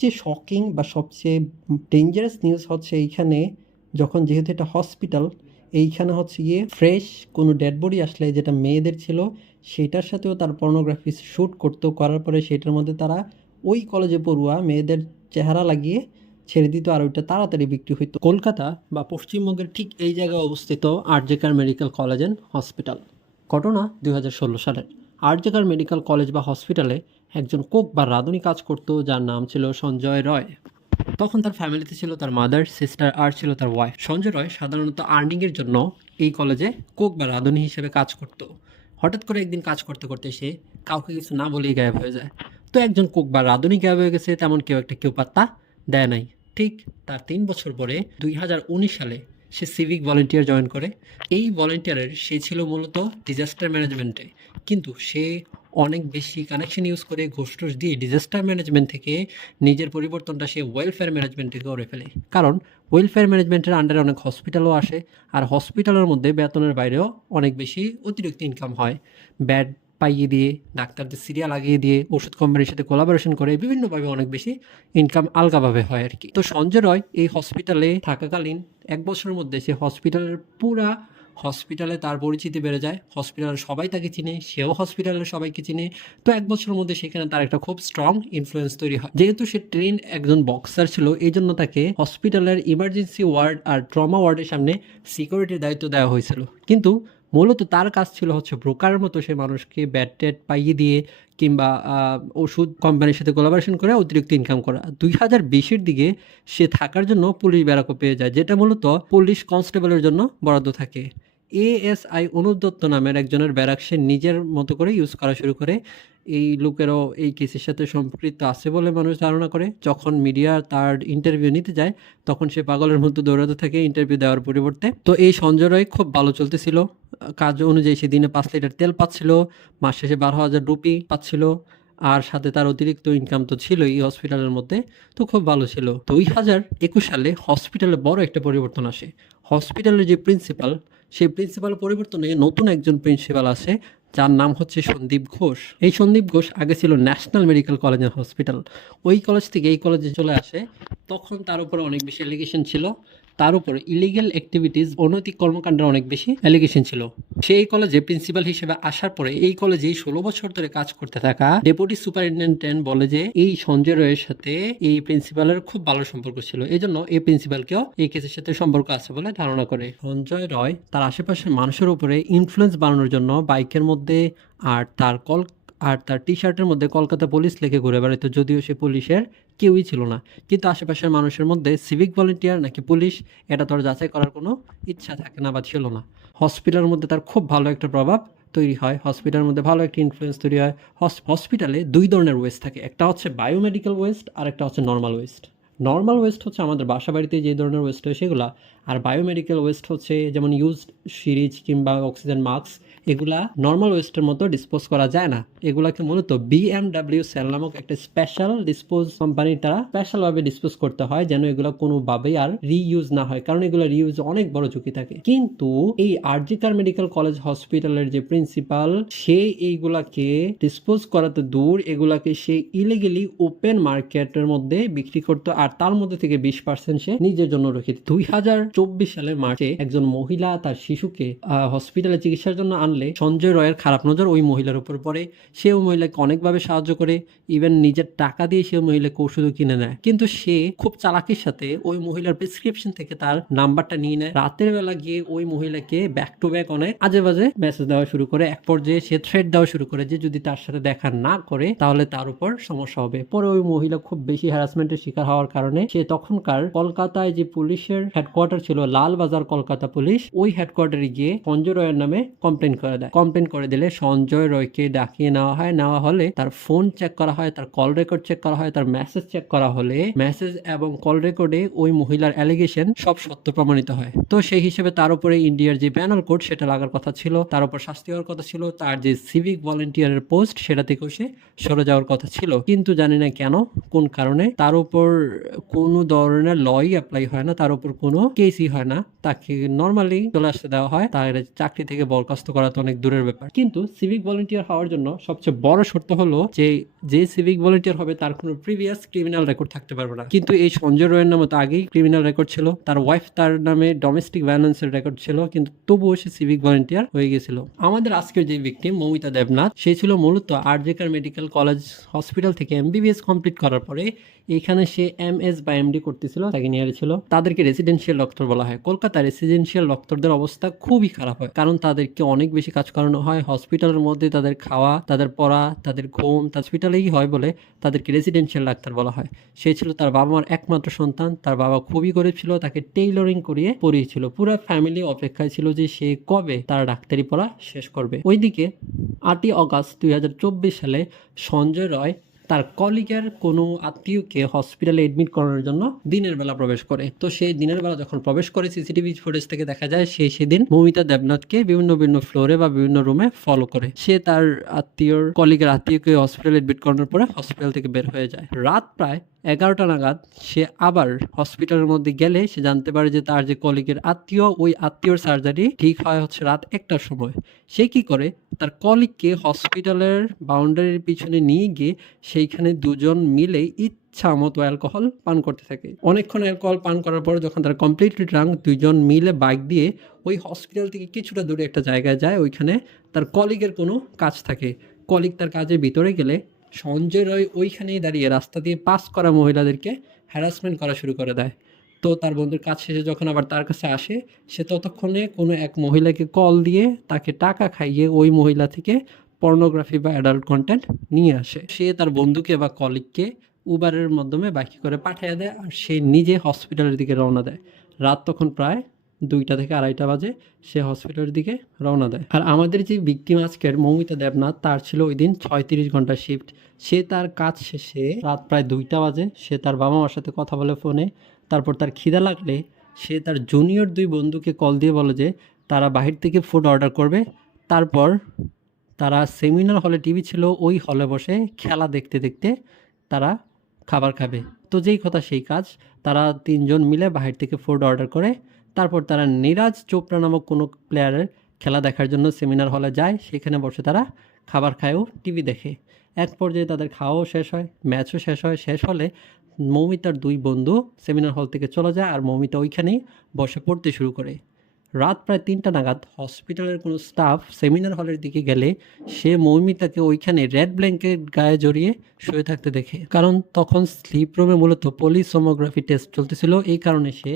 সবচেয়ে শকিং বা সবচেয়ে ডেঞ্জারাস নিউজ হচ্ছে এইখানে, যখন যেহেতু এটা হসপিটাল, এইখানে হচ্ছে গিয়ে ফ্রেশ কোনো ডেড বডি আসলে যেটা মেয়েদের ছিল সেটার সাথেও তার পর্নোগ্রাফি শ্যুট করতো, করার পরে সেটার মধ্যে তারা ওই কলেজে পড়ুয়া মেয়েদের চেহারা লাগিয়ে ছেড়ে দিত আর ওইটা তাড়াতাড়ি বিক্রি হইতো। কলকাতা বা পশ্চিমবঙ্গের ঠিক এই জায়গায় অবস্থিত আরজেকার মেডিকেল কলেজ অ্যান্ড হসপিটাল। ঘটনা 2016 সালের। আরজেকার মেডিকেল কলেজ বা হসপিটালে একজন কোক বা রাঁধুনি কাজ করত, যার নাম ছিল সঞ্জয় রয়। তখন তার ফ্যামিলিতে ছিল তার মাদার, সিস্টার আর ছিল তার ওয়াইফ। সঞ্জয় রয় সাধারণত আর্নিংয়ের জন্য এই কলেজে কোক বা রাঁধুনি হিসেবে কাজ করত। হঠাৎ করে একদিন কাজ করতে করতে সে কাউকে কিছু না বলেই গায়েব হয়ে যায়। তো একজন কোক বা রাঁধুনি গায়েব হয়ে গেছে তেমন কেউ পাত্তা দেয় নাই। ঠিক তার 3 বছর পরে 2019 সালে সে সিভিক ভলেন্টিয়ার জয়েন করে। এই ভলেন্টিয়ারের সে ছিল মূলত ডিজাস্টার ম্যানেজমেন্টে, কিন্তু সে অনেক বেশি কানেকশন ইউজ করে ঘুষ টুস দিয়ে ডিজাস্টার ম্যানেজমেন্ট থেকে নিজের পরিবর্তনটা সে ওয়েলফেয়ার ম্যানেজমেন্টে করে ফেলে। কারণ ওয়েলফেয়ার ম্যানেজমেন্টের আন্ডারে অনেক হসপিটালও আসে, আর হসপিটালের মধ্যে বেতনের বাইরেও অনেক বেশি অতিরিক্ত ইনকাম হয়। ব্যাড পাইয়ে দিয়ে, ডাক্তারদের সিরিয়াল লাগিয়ে দিয়ে, ওষুধ কোম্পানির সাথে কোলাবোরেশন করে বিভিন্নভাবে অনেক বেশি ইনকাম আলগাভাবে হয় আর কি। তো সঞ্জয় রয় এই হসপিটালে থাকাকালীন 1 বছরের মধ্যে সে হসপিটালে তার পরিচিতি বেড়ে যায়। হসপিটালের সবাই তাকে চিনে, সেও হসপিটালের সবাইকে চিনে। তো 1 বছরের মধ্যে সেখানে তার একটা খুব স্ট্রং ইনফ্লুয়েন্স তৈরি হয়। যেহেতু সে ট্রেন একজন বক্সার ছিল, এই জন্য তাকে হসপিটালের ইমার্জেন্সি ওয়ার্ড আর ট্রমা ওয়ার্ডের সামনে সিকিউরিটির দায়িত্ব দেওয়া হয়েছিল। কিন্তু মূলত তার কাজ ছিল হচ্ছে ব্রোকারের মতো সে মানুষকে ব্যাড ট্যাড পাইয়ে দিয়ে কিংবা ওষুধ কোম্পানির সাথে কোলাবোরেশন করে অতিরিক্ত ইনকাম করা। 2020-এর দিকে সে থাকার জন্য পুলিশ ব্যারাকও পেয়ে যায়, যেটা মূলত পুলিশ কনস্টেবলের জন্য বরাদ্দ থাকে। এএসআই অনুপ দত্ত নামের একজনের ব্যারাক সে নিজের মতো করে ইউজ করা শুরু করে। এই লোকেরও এই কেসের সাথে সম্পৃক্ত আছে বলে মানুষ ধারণা করে। যখন মিডিয়া তার ইন্টারভিউ নিতে যায় তখন সে পাগলের মতো দৌড়াতে থাকে ইন্টারভিউ দেওয়ার পরিবর্তে। তো এই সঞ্জয় রায় খুব ভালো চলতেছিল, কাজ অনুযায়ী সে দিনে 5 লিটার তেল পাচ্ছিল, মাস শেষে 12,000 রুপি পাচ্ছিল, আর সাথে তার অতিরিক্ত ইনকাম তো ছিলই হসপিটালের মধ্যে। তো খুব ভালো ছিল। 2021 সালে হসপিটালে বড় একটা পরিবর্তন আসে। হসপিটালের যে প্রিন্সিপাল, সেই প্রিন্সিপাল পরিবর্তনে নতুন একজন প্রিন্সিপাল আসে, যার নাম হচ্ছে সন্দীপ ঘোষ। এই সন্দীপ ঘোষ আগে ছিল national medical college and hospital. ওই কলেজ থেকে এই কলেজে চলে আসে। তখন তার উপরে অনেক বেশি অ্যালিগেশন ছিল, তার উপরে ইলিগ্যাল অ্যাক্টিভিটিস, অনৈতিক কর্মকাণ্ডের অনেক বেশি অ্যালিগেশন ছিল। সেই কলেজে প্রিন্সিপাল হিসেবে আসার পরে এই কলেজে 16 বছর ধরে কাজ করতে থাকা ডেপুটি সুপারিনটেন্ডেন্ট বলে যে এই সঞ্জয় রয়ের সাথে এই প্রিন্সিপালের খুব ভালো সম্পর্ক ছিল, এই জন্য এই প্রিন্সিপালকেও এই কেসের সাথে সম্পর্ক আছে বলে ধারণা করে। সঞ্জয় রয় তার আশেপাশের মানুষের উপরে ইনফ্লুয়েন্স বানানোর জন্য বাইকের মধ্যে আর তার টি শার্টের মধ্যে কলকাতা পুলিশ লিখে ঘুরে বেড়াতো, যদিও সে পুলিশের কেউই ছিল না। কিন্তু আশেপাশের মানুষের মধ্যে সিভিক ভলেন্টিয়ার নাকি পুলিশ, এটা তোর যাচাই করার কোনো ইচ্ছা থাকে না বা ছিল না। হসপিটালের মধ্যে তার খুব ভালো একটা প্রভাব তৈরি হয়, হসপিটালের মধ্যে ভালো একটা ইনফ্লুয়েন্স তৈরি হয়। হসপিটালে 2 ধরনের ওয়েস্ট থাকে, একটা হচ্ছে বায়োমেডিক্যাল ওয়েস্ট আর একটা হচ্ছে নর্মাল ওয়েস্ট। নর্মাল ওয়েস্ট হচ্ছে আমাদের বাসা বাড়িতে যে ধরনের ওয়েস্ট হয় সেগুলা, আর বায়োমেডিক্যাল ওয়েস্ট হচ্ছে যেমন ইউজড সিরিজ কিংবা অক্সিজেন মাস্ক, এগুলা নর্মাল ওয়েস্টের মতো ডিসপোজ করা যায় না। এগুলাকে মূলত বিএমডাব্লিউ সেল নামক একটা স্পেশাল ডিসপোজ কোম্পানির দ্বারা স্পেশালভাবে ডিসপোজ করতে হয়, যেন এগুলো কোনোভাবেই আর রিইউজ না হয়, কারণ এগুলো রিইউজ অনেক বড় ঝুঁকি থাকে। কিন্তু এই আরজিকার মেডিকেল কলেজ হসপিটালের যে প্রিন্সিপাল, সে এইগুলাকে ডিসপোজ করাতে দূর, এগুলাকে সে ইলিগেলি ওপেন মার্কেটের মধ্যে বিক্রি করতো, আর তার মধ্যে থেকে 20% সে নিজের জন্য রেখে দিত। 2024 সালের মার্চে একজন মহিলা তার শিশুকে হসপিটালে চিকিৎসার জন্য আনলে সঞ্জয় রয়ের খারাপ নজর ওই মহিলার উপর পড়ে। সে ওই মহিলাকে অনেকভাবে সাহায্য করে, ইভেন নিজের টাকা দিয়ে সে মহিলাকে ওষুধও কিনে নেয়। কিন্তু সে খুব চালাকির সাথে ওই মহিলার প্রেসক্রিপশন থেকে তার নাম্বারটা নিয়ে নেয়। রাতের বেলা গিয়ে ওই মহিলাকে ব্যাক টু ব্যাক অনেক আজে বাজে মেসেজ দেওয়া শুরু করে। এক পর্যায়ে সে থ্রেট দেওয়া শুরু করে যে যদি তার সাথে দেখা না করে তাহলে তার উপর সমস্যা হবে। পরে ওই মহিলা খুব বেশি হ্যারাসমেন্টের শিকার হওয়ার কারণে সে তখনকার কলকাতায় যে পুলিশের হেডকোয়ার্টার ছিল, লালবাজার কলকাতা পুলিশ, ওই হেডকোয়ার্টারে গিয়ে সঞ্জয় রয়ের নামে কমপ্লেন করে দেয়। কমপ্লেন করে দিলে সঞ্জয় রয়কে ডাকিয়ে নেওয়া হয়। নেওয়া হলে তার ফোন চেক করা হয়, তার কল রেকর্ড চেক করা হয়, তার মেসেজ চেক করা হলে মেসেজ এবং কল রেকর্ডে ওই মহিলার অ্যালিগেশন সব সত্য প্রমাণিত হয়। তো সেই হিসেবে তার উপরে ইন্ডিয়ার যে ব্যানার কোড সেটা লাগার কথা ছিল, তার উপর শাস্তি হওয়ার কথা ছিল। তার যে সিভিক ভলেন্টিয়ারের পোস্ট সেটা থেকেও সে সরে যাওয়ার কথা ছিল, কিন্তু জানি না কেন, কোন কারণে তার উপর কোনো ধরনের লই অ্যাপ্লাই হয় না, তার উপর কোনো কেসই হয় না। তাকে নর্মালি চলে আসতে দেওয়া হয়, তার চাকরি থেকে বরখাস্ত করা তো অনেক দূরের ব্যাপার। কিন্তু সিভিক ভলেন্টিয়ার হওয়ার জন্য সবচেয়ে বড় শর্ত হলো যে সিভিক ভলেন্টিয়ার হবে তার কোনো প্রিভিয়াস ক্রিমিনাল রেকর্ড থাকতে পারবে না। কিন্তু এই সঞ্জয় রয়ের নামে তো আগেই ক্রিমিনাল রেকর্ড ছিল, তার ওয়াইফ তার নামে ডোমেস্টিক ভায়োলেন্সের রেকর্ড ছিল, কিন্তু তবুও সে সিভিক ভলেন্টিয়ার হয়ে গেছিল। আমাদের আজকের যে ভিকটিম মৌমিতা দেবনাথ, সে ছিল মূলত আরজিকর মেডিকেল কলেজ হসপিটাল থেকে এমবিবিএস কমপ্লিট করার পরে এখানে সে এমএস বা এমডি করতেছিল, তাকে নিয়ে ছিল। তাদেরকে রেসিডেন্সিয়াল ডক্টর বলা হয়। কলকাতা রেসিডেন্সিয়াল ডক্টরদের অবস্থা খুবই খারাপ হয়, কারণ তাদেরকে অনেক বেশি কাজ করানো হয় হসপিটালের মধ্যে। তাদের খাওয়া, তাদের পড়া, তাদের ঘুম হসপিটালেই হয় বলে তাদেরকে রেসিডেন্সিয়াল ডাক্তার বলা হয়। সে ছিল তার বাবা মার একমাত্র সন্তান। তার বাবা খুবই গরিব ছিল, তাকে টেইলরিং করিয়ে পড়িয়েছিল। পুরো ফ্যামিলি অপেক্ষায় ছিল যে সে কবে তার ডাক্তারি পড়া শেষ করবে। ওইদিকে 8ই অগাস্ট 2024 সালে সঞ্জয় রয় তার কলিগের কোনো আত্মীয়কে হসপিটালে এডমিট করানোর জন্য দিনের বেলা প্রবেশ করে। তো সেই দিনের বেলা যখন প্রবেশ করে, সিসিটিভি ফুটেজ থেকে দেখা যায় সে সেদিন মৌমিতা দেবনাথকে বিভিন্ন ফ্লোরে বা বিভিন্ন রুমে ফলো করে। সে তার কলিগের আত্মীয়কে হসপিটালে এডমিট করানোর পরে হসপিটাল থেকে বের হয়ে যায়। রাত প্রায় 11টা নাগাদ সে আবার হসপিটালের মধ্যে গেলে সে জানতে পারে যে তার যে কলিগের আত্মীয়, ওই আত্মীয়র সার্জারি ঠিক হয় হচ্ছে রাত 1টার সময়। সে কি করে, তার কলিগকে হসপিটালের বাউন্ডারির পিছনে নিয়ে গিয়ে সেইখানে দুজন মিলে ইচ্ছা মতো অ্যালকোহল পান করতে থাকে। অনেকক্ষণ অ্যালকোহল পান করার পর যখন তারা কমপ্লিটলি ড্রাঙ্ক, দুজন মিলে বাইক দিয়ে ওই হসপিটাল থেকে কিছুটা দূরে একটা জায়গায় যায়। ওইখানে তার কলিগের কোনো কাজ থাকে। কলিগ তার কাজের ভিতরে গেলে সঞ্জয় রয় ওইখানেই দাঁড়িয়ে রাস্তা দিয়ে পাস করা মহিলাদেরকে হ্যারাসমেন্ট করা শুরু করে দেয়। তো তার বন্ধুর কাজ শেষে যখন আবার তার কাছে আসে, সে ততক্ষণে কোনো এক মহিলাকে কল দিয়ে তাকে টাকা খাইয়ে ওই মহিলা থেকে পর্নোগ্রাফি বা অ্যাডাল্ট কন্টেন্ট নিয়ে আসে। সে তার বন্ধুকে বা কলিগকে উবারের মাধ্যমে বাইকে করে পাঠিয়ে দেয়, আর সে নিজে হসপিটালের দিকে রওনা দেয়। রাত তখন প্রায় 2টা থেকে 2:30 বাজে। সে হসপিটালের দিকে রওনা দেয়। আর আমাদের যে ভিকটিম আজকের মৌমিতা দেবনাথ, তার ছিল ওই দিন 36 ঘন্টার শিফট। সে তার কাজ শেষে রাত প্রায় 2টা বাজে সে তার বাবা মার সাথে কথা বলে ফোনে। তারপর তার খিদা লাগলে সে তার জুনিয়র 2 বন্ধুকে কল দিয়ে বলে যে তারা বাহির থেকে ফুড অর্ডার করবে। তারপর তারা সেমিনার হলে টিভি ছিল, ওই হলে বসে খেলা দেখতে দেখতে তারা খাবার খাবে। তো যেই কথা সেই কাজ, তারা 3 জন মিলে বাহির থেকে ফুড অর্ডার করে। তারপর তারা নিরাজ চোপড়া নামক কোনো প্লেয়ারের খেলা দেখার জন্য সেমিনার হলে যায়। সেখানে বসে তারা খাবার খায়ও টিভি দেখে। এক পর্যায়ে তাদের খাওয়াও শেষ হয়, ম্যাচও শেষ হয়। শেষ হলে মৌমিতার 2 বন্ধু সেমিনার হল থেকে চলে যায়, আর মৌমিতা ওইখানেই বসে পড়তে শুরু করে। রাত প্রায় 3টা নাগাদ হসপিটালের কোনো স্টাফ সেমিনার হলের দিকে গেলে সে মৌমিতাকে ওইখানে রেড ব্ল্যাঙ্কেট গায়ে জড়িয়ে শুয়ে থাকতে দেখে। কারণ তখন স্লিপ রুমে মূলত পলিসোমোগ্রাফি টেস্ট চলতেছিল, এই কারণে সে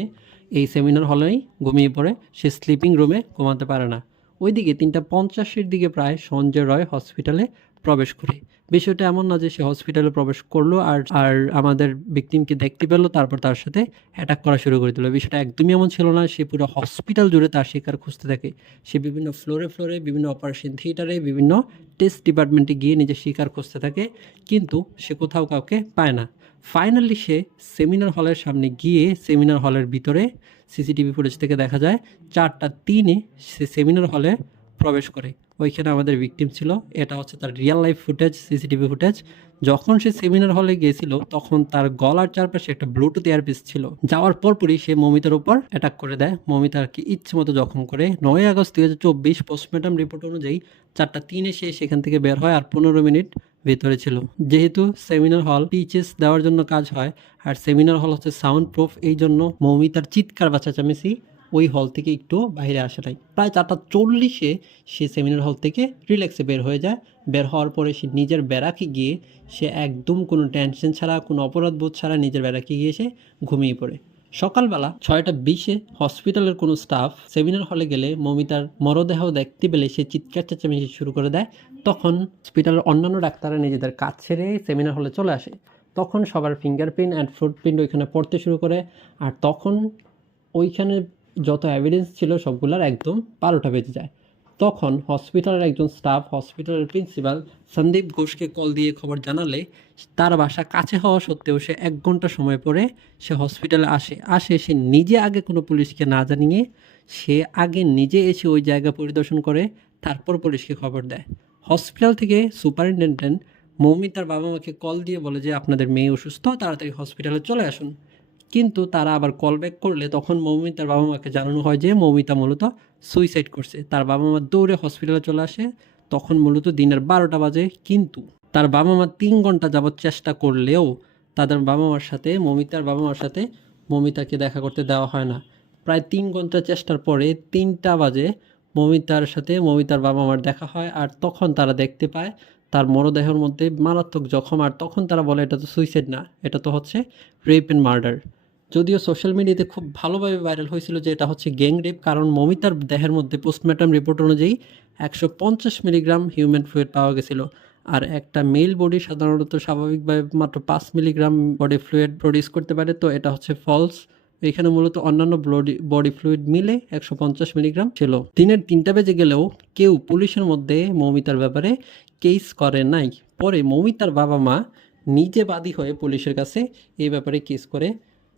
এই সেমিনার হলেই ঘুমিয়ে পড়ে। সে স্লিপিং রুমে ঘুমাতে পারে না। ওইদিকে 3:50-এর দিকে প্রায় সঞ্জয় রয় হসপিটালে প্রবেশ করে। বিষয়টা এমন না যে সে হসপিটালে প্রবেশ করলো আর আর আমাদের ভিকটিমকে দেখতে পেলো, তারপর তার সাথে অ্যাটাক করা শুরু করে দিল। বিষয়টা একদমই এমন ছিল না। সে পুরো হসপিটাল জুড়ে তার শিকার খুঁজতে থাকে। সে বিভিন্ন ফ্লোরে বিভিন্ন অপারেশন থিয়েটারে, বিভিন্ন টেস্ট ডিপার্টমেন্টে গিয়ে নিজের শিকার খুঁজতে থাকে, কিন্তু সে কোথাও কাউকে পায় না। ফাইনালি সে সেমিনার হলের সামনে গিয়ে সেমিনার হলের ভিতরে সিসিটিভি ফুটেজ থেকে দেখা যায় 4:03-এ সে সেমিনার হলে প্রবেশ করে। ওইখানে আমাদের ভিকটিম ছিল। এটা হচ্ছে তার real life footage, CCTV footage. যখন সে সেমিনার হলে গিয়েছিল তখন তার গলার চারপাশে একটা ব্লুটুথ ইয়ারপিস ছিল। যাওয়ার পরপরই সে মৌমিতার উপর অ্যাটাক করে দেয়। মৌমিতাকে ইচ্ছে মতো জখম করে। 9 আগস্ট 2024 পোস্টমর্টম রিপোর্ট অনুযায়ী 4:03-এ সে সেখান থেকে বের হয়, আর 15 মিনিট ভেতরে ছিল। যেহেতু সেমিনার হল টিচেস দেওয়ার জন্য কাজ হয়, আর সেমিনার হল হচ্ছে সাউন্ড প্রুফ, এই জন্য মৌমিতার চিৎকার বা চেঁচামেচি ওই হল থেকে একটু বাইরে আসে নাই। প্রায় 4:40-এ সে সেমিনার হল থেকে রিল্যাক্সে বের হয়ে যায়। বের হওয়ার পরে সে নিজের ব্যারাকে গিয়ে সে একদম কোনো টেনশন ছাড়া, কোনো অপরাধ বোধ ছাড়া নিজের ব্যারাকে গিয়ে সে ঘুমিয়ে পড়ে। সকালবেলা 6:20-এ হসপিটালের কোনো স্টাফ সেমিনার হলে গেলে মৌমিতার মরদেহ দেখতে পেলে সে চিৎকার চেঁচামেচি শুরু করে দেয়। তখন হসপিটালের অন্যান্য ডাক্তাররা নিজেদের কাজ ছেড়ে সেমিনার হলে চলে আসে। তখন সবার ফিঙ্গারপ্রিন্ট অ্যান্ড ফুটপ্রিন্ট ওইখানে পড়তে শুরু করে। আর তখন ওইখানে যত এভিডেন্স ছিল সবগুলার একদম 12টা বেজে যায়। তখন হসপিটালের একজন স্টাফ, হসপিটালের প্রিন্সিপাল সন্দীপ ঘোষকে কল দিয়ে খবর জানালে তার বাসা কাছে হওয়া সত্ত্বেও সে 1 ঘন্টা সময় পরে সে হসপিটালে আসে। সে নিজে আগে কোনো পুলিশকে না জানিয়ে সে আগে নিজে এসে ওই জায়গা পরিদর্শন করে, তারপর পুলিশকে খবর দেয়। হসপিটাল থেকে সুপারিনটেন্ডেন্ট মৌমিতার বাবা মাকে কল দিয়ে বলে যে আপনাদের মেয়ে অসুস্থ, তাড়াতাড়ি হসপিটালে চলে আসুন। কিন্তু তারা আবার কল ব্যাক করলে তখন মৌমিতার বাবা মাকে জানানো হয় যে মৌমিতা মূলত সুইসাইড করছে। তার বাবা মা দৌড়ে হসপিটালে চলে আসে, তখন মূলত দিনের 12টা বাজে। কিন্তু তার বাবা মা 3 ঘন্টা যাবৎ চেষ্টা করলেও তাদের বাবা মার সাথে, মমিতার বাবা মার সাথে মমিতাকে দেখা করতে দেওয়া হয় না। প্রায় 3 ঘন্টা চেষ্টার পরে 3টা বাজে মমিতার সাথে মমিতার বাবা মার দেখা হয়, আর তখন তারা দেখতে পায় তার মরদেহের মধ্যে মারাত্মক জখম। আর তখন তারা বলে এটা তো সুইসাইড না, এটা তো হচ্ছে রেপ অ্যান্ড মার্ডার। যদিও সোশ্যাল মিডিয়াতে খুব ভালোভাবে ভাইরাল হয়েছিল যে এটা হচ্ছে গ্যাং রেপ, কারণ মমিতার দেহের মধ্যে পোস্টমর্টম রিপোর্ট অনুযায়ী 150 মিলিগ্রাম হিউম্যান ফ্লুইড পাওয়া গেছিল। আর একটা মেল বডি সাধারণত স্বাভাবিকভাবে মাত্র 5 মিলিগ্রাম বডি ফ্লুইড প্রডিউস করতে পারে, তো এটা হচ্ছে ফলস। এখানে মূলত অন্যান্য বডি ফ্লুইড মিলে 150 মিলিগ্রাম ছিল। দিনের 3টা বেজে গেলেও কেউ পুলিশের মধ্যে মৌমিতার ব্যাপারে কেস করে নাই। পরে মৌমিতার বাবা মা নিজে বাদী হয়ে পুলিশের কাছে এই ব্যাপারে কেস করে,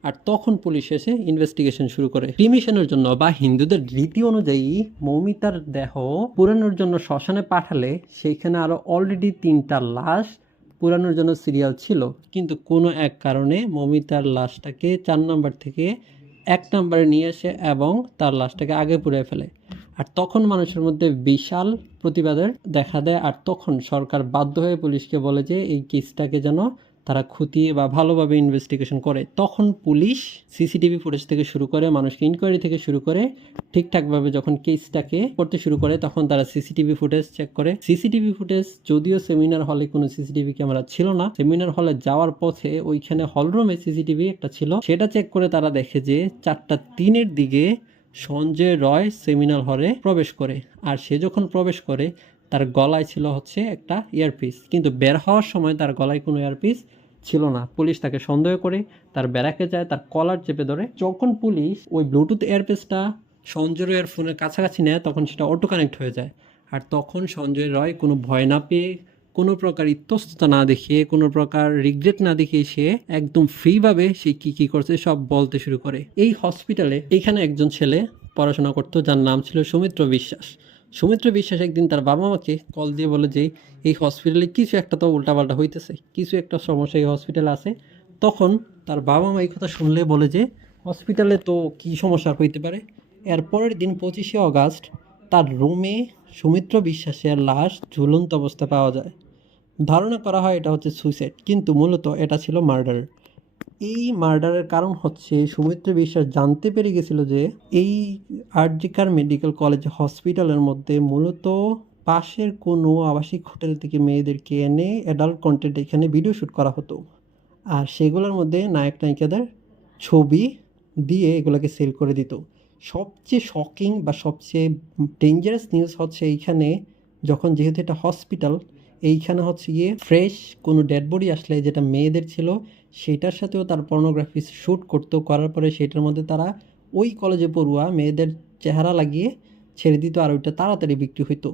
আর তখন পুলিশ এসে ইনভেস্টিগেশন শুরু করে। ক্রিমিশনের জন্য বা হিন্দুদের রীতি অনুযায়ী মৌমিতার দেহ পুরানোর জন্য শ্মশানে পাঠালে সেইখানে আরও অলরেডি 3টা লাশ পুরানোর জন্য সিরিয়াল ছিল, কিন্তু কোনো এক কারণে মৌমিতার লাশটাকে 4 নম্বর থেকে 1 নম্বরে নিয়ে আসে এবং তার লাশটাকে আগে পুড়ে ফেলে। আর তখন মানুষের মধ্যে বিশাল প্রতিবাদের দেখা দেয়, আর তখন সরকার বাধ্য হয়ে পুলিশকে বলে যে এই কেসটাকে যেন তারা খতিয়ে বা ভালোভাবে ইনভেস্টিগেশন করে। তখন পুলিশ সিসিটিভি ফুটেজ থেকে শুরু করে, মানুষকে ইনকোয়ারি থেকে শুরু করে ঠিকঠাকভাবে যখন কেসটাকে করতে শুরু করে, তখন তারা সিসিটিভি ফুটেজ চেক করে। সিসিটিভি ফুটেজ, যদিও সেমিনার হলে কোনো সিসিটিভি ক্যামেরা ছিল না, সেমিনার হলে যাওয়ার পথে ওইখানে হলরুমে সিসিটিভি একটা ছিল, সেটা চেক করে তারা দেখে যে 4:03 দিকে সঞ্জয় রয় সেমিনার হলে প্রবেশ করে। আর সে যখন প্রবেশ করে তার গলায় ছিল হচ্ছে একটা ইয়ারপিস, কিন্তু বের হওয়ার সময় তার গলায় কোনো ইয়ারপিস ছিল না। পুলিশ তাকে সন্দেহ করে তার ব্যারাকে যায়, তার কলার চেপে ধরে। যখন পুলিশ ওই ব্লুটুথ ইয়ারপিসটা সঞ্জয় রয়ের ফোনের কাছাকাছি নেয়, তখন সেটা অটো কানেক্ট হয়ে যায়। আর তখন সঞ্জয় রয় কোনো ভয় না পেয়ে, কোনো প্রকার ইতস্ততা না দেখিয়ে, কোনো প্রকার রিগ্রেট না দেখিয়ে সে একদম ফ্রিভাবে সে কী করছে সব বলতে শুরু করে। এই হসপিটালে এইখানে একজন ছেলে পড়াশোনা করতো যার নাম ছিল সৌমিত্র বিশ্বাস। সৌমিত্র বিশ্বাস একদিন তার বাবা মাকে কল দিয়ে বলে যে এই হসপিটালে কিছু একটা তো উল্টাপাল্টা হইতেছে, কিছু একটা সমস্যা এই হসপিটালে আছে। তখন তার বাবা মা এই কথা শুনলে বলে যে হসপিটালে তো কী সমস্যা হইতে পারে। এর পরের দিন 25শে অগাস্ট তার রুমে সৌমিত্র বিশ্বাসের লাশ ঝুলন্ত অবস্থায় পাওয়া যায়। ধারণা করা হয় এটা হচ্ছে সুইসাইড, কিন্তু মূলত এটা ছিল মার্ডার। এই মার্ডারের কারণ হচ্ছে সৌমিত্র বিশ্বাস জানতে পেরে গেছিল যে এই আরজিকার মেডিকেল কলেজ হসপিটালের মধ্যে মূলত পাশের কোনো আবাসিক হোটেল থেকে মেয়েদেরকে এনে অ্যাডাল্ট কন্টেন্ট এখানে ভিডিও শ্যুট করা হতো, আর সেগুলোর মধ্যে নায়ক নায়িকাদের ছবি দিয়ে এগুলোকে সেল করে দিত। সবচেয়ে শকিং বা সবচেয়ে ডেঞ্জারাস নিউজ হচ্ছে এইখানে, যখন যেহেতু এটা হসপিটাল, এইখানে হচ্ছে গিয়ে ফ্রেশ কোনো ডেড বডি আসলে যেটা মেয়েদের ছিল সেটার সাথেও তার পর্নোগ্রাফি শ্যুট করতো, করার পরে সেটার মধ্যে তারা ওই কলেজে পড়ুয়া মেয়েদের চেহারা লাগিয়ে ছেড়ে দিত, আর ওইটা তাড়াতাড়ি বিক্রি হইতো।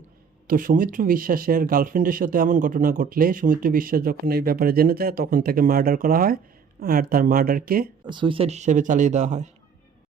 তো সৌমিত্র বিশ্বাসের গার্লফ্রেন্ডের সাথে এমন ঘটনা ঘটলে সৌমিত্র বিশ্বাস যখন এই ব্যাপারে জেনে যায়, তখন তাকে মার্ডার করা হয়, আর তার মার্ডারকে সুইসাইড হিসেবে চালিয়ে দেওয়া হয়।